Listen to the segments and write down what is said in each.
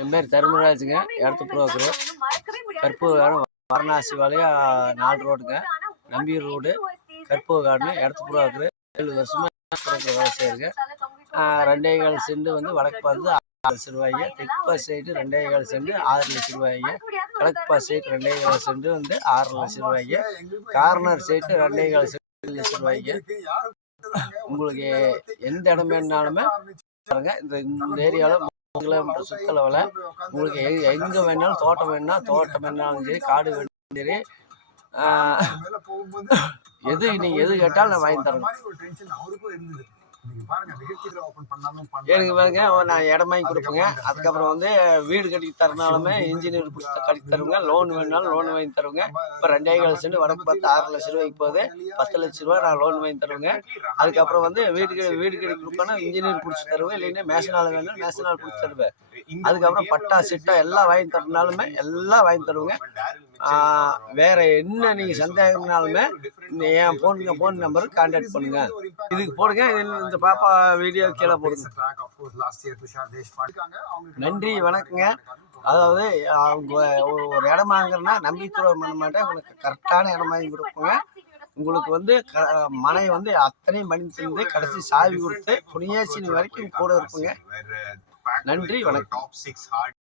என் பேர் தர்மராஜுங்க. இடத்து புரோக்கரு கற்பூர வாரணாசி வழியா நாலு ரோடுங்க. நம்பியூர் ரோடு கற்பூர கார்டன் இடத்து புரோக்கரு ஏழு வருஷமா புரோக்கர் வேலை செய்யுங்க ரெண்டே கால் செண்டு வந்து வடக்கு பார்த்து ஆறு லட்ச ரூபாய்ங்க. தெற்கு பாஸ் சைடு ரெண்டே கால் செண்டு ஆறு லட்ச ரூபாய்ங்க. கிழக்கு பாஸ் சைடு ரெண்டே கால் செண்டு வந்து ஆறு லட்ச ரூபாய்ங்க. கார்னர் சைடு ரெண்டே கால் செண்டு ஏழு லட்ச ரூபாய்ங்க. உங்களுக்கு எந்த இடம் வேணுனாலுமே பாருங்க இந்த இந்த ஏரியாவில் கிலோமீட்டர் சுற்றளவில் உங்களுக்கு எ- எங்க வேணாலும் தோட்டம் வேணும்னா தோட்டம் வேணாலும் சரி காடு வேணாலும் சரி. ஆஹ், எது நீங்க எது கேட்டாலும் நான் வாங்கி தரேன் எனக்கு பாருங்க நான் இடம் வாங்கி கொடுப்பேங்க. அதுக்கப்புறம் வந்து வீடு கட்டி தரனாலுமே இன்ஜினியர் பிடிச்சி கட்டி தருவேங்க லோன் வேணாலும் லோன் வாங்கி தருவேங்க இப்போ ரெண்டே கால் சென்ட் வடக்கு பார்த்து ஆறு லட்ச ரூபாய்க்கு போகுது. பத்து லட்ச ரூபா நான் லோன் வாங்கி தருவேங்க. அதுக்கப்புறம் வந்து வீட்டுக்கு வீடு கட்டி கொடுப்பேன்னா இன்ஜினியர் பிடிச்சி தருவேன். இல்லைன்னா மேசனால் வேணும் மேசனால் பிடிச்சி தருவேன். அதுக்கப்புறம் பட்டா சிட்டா எல்லாம் வாங்கி தரனாலுமே எல்லாம் வாங்கி தருவேங்க. வேற என்ன நீங்க சந்தேகம்னாலுமே என் ஃபோன் ஃபோன் நம்பருக்கு கான்டாக்ட் பண்ணுங்க. இதுக்கு போடுங்க. இந்த பாப்பா வீடியோ கீழே போடுங்க. நன்றி வணக்கங்க. அதாவது அவங்க ஒரு- இடம் வாங்குறேன்னா நம்பித்துவம் பண்ண மாட்டேன். உங்களுக்கு கரெக்டான இடம் வாங்கி கொடுப்போங்க. உங்களுக்கு வந்து க மனை வந்து அத்தனையும் பண்ணி தந்து கடைசி சாவி கொடுத்து புனியாசினி வரைக்கும் கூட இருப்போங்க நன்றி வணக்கம்.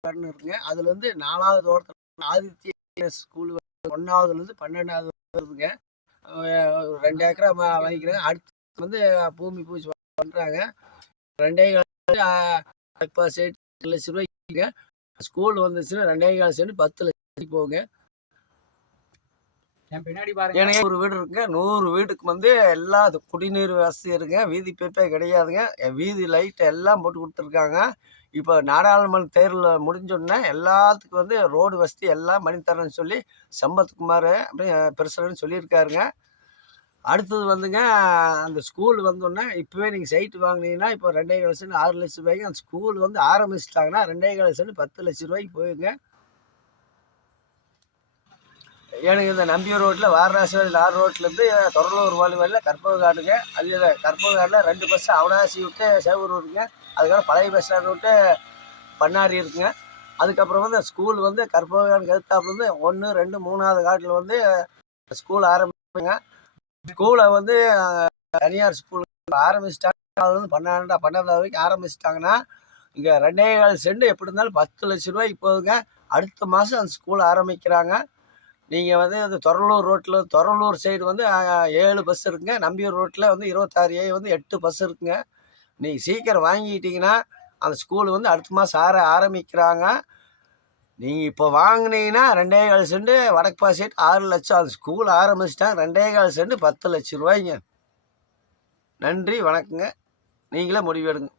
இருக்குங்க. அதுல இருந்து நாலாவது தோட்டத்தில் ஆதித்ய ஸ்கூல் ஒன்றாவதுலேருந்து பன்னெண்டாவது வருதுங்க ரெண்டு ஏக்கரா வாங்கிக்கிறாங்க அடுத்து வந்து பூமி பூச்சி பண்றாங்க. ரெண்டே கால் செட் லட்சம் ரூபாய்க்கு ஸ்கூல் வந்துச்சுன்னா ரெண்டே கால் சென்ட் பத்து லட்சம் போகுங்க. எனக்கு ஒரு வீடு இருக்குங்க நூறு வீட்டுக்கு வந்து எல்லா இது குடிநீர் வசதி இருக்குங்க வீதி பேப்பே கிடையாதுங்க. வீதி லைட் எல்லாம் போட்டு கொடுத்துருக்காங்க. இப்போ நாடாளுமன்ற தேர்தல் முடிஞ்சோடனே எல்லாத்துக்கும் வந்து ரோடு வசதி எல்லாம் பண்ணி தரேன்னு சொல்லி சம்பத்குமார் அப்படி பிரசிடன்ட் சொல்லியிருக்காருங்க. அடுத்தது வந்துங்க அந்த ஸ்கூல் வந்தோடனே இப்போவே நீங்கள் சைட்டு வாங்கினீங்கன்னா இப்போ ரெண்டே கால் ஆறு லட்ச ரூபாய்க்கு அந்த ஸ்கூல் வந்து ஆரம்பிச்சிட்டாங்கன்னா ரெண்டே கால் பத்து லட்ச ரூபாய்க்கு போயுங்க எனக்கு இந்த நம்பியூர் ரோட்டில் வாரணாசி வழி லார் ரோட்லேருந்து தொடர்லூர் வழி வழியில் கற்பக காடுங்க. அதில் கற்பக காட்டில் ரெண்டு பஸ்ஸு அவனாசி விட்டு சேவூர் இருக்குங்க அதுக்கப்புறம் பழைய பஸ் ஸ்டாண்ட் விட்டு பண்ணாரி இருக்குங்க. அதுக்கப்புறம் வந்து ஸ்கூல் வந்து கற்பக காடு கருத்தாப்புலேருந்து ஒன்று ரெண்டு மூணாவது காட்டில் வந்து ஸ்கூல் ஆரம்பிங்க ஸ்கூலை வந்து தனியார் ஸ்கூல் ஆரம்பிச்சிட்டாங்க. அது வந்து பன்னெண்டா பன்னெண்டாவது வரைக்கும் ஆரம்பிச்சிட்டாங்கன்னா இங்கே ரெண்டே கால் செண்டு எப்படி இருந்தாலும் பத்து லட்ச ரூபாய்க்கு போகுதுங்க. அடுத்த மாதம் அந்த ஸ்கூல் ஆரம்பிக்கிறாங்க. நீங்கள் வந்து அந்த தொரலூர் ரோட்டில் தொரலூர் சைடு வந்து ஏழு பஸ் இருக்குங்க. நம்பியூர் ரோட்டில் வந்து இருபத்தாறு ஏ வந்து எட்டு பஸ் இருக்குங்க. நீங்கள் சீக்கிரம் வாங்கிக்கிட்டீங்கன்னா அந்த ஸ்கூல் வந்து அடுத்த மாதம் ஆற ஆரம்பிக்கிறாங்க. நீங்கள் இப்போ வாங்கினீங்கன்னா ரெண்டே கால் செண்டு வடக்கு பாசிட் ஆறு லட்சம். அந்த ஸ்கூல் ஆரம்பிச்சிட்டாங்க ரெண்டே கால் செண்டு பத்து லட்ச ரூபாய்ங்க. நன்றி வணக்கங்க. நீங்களே முடிவெடுங்க.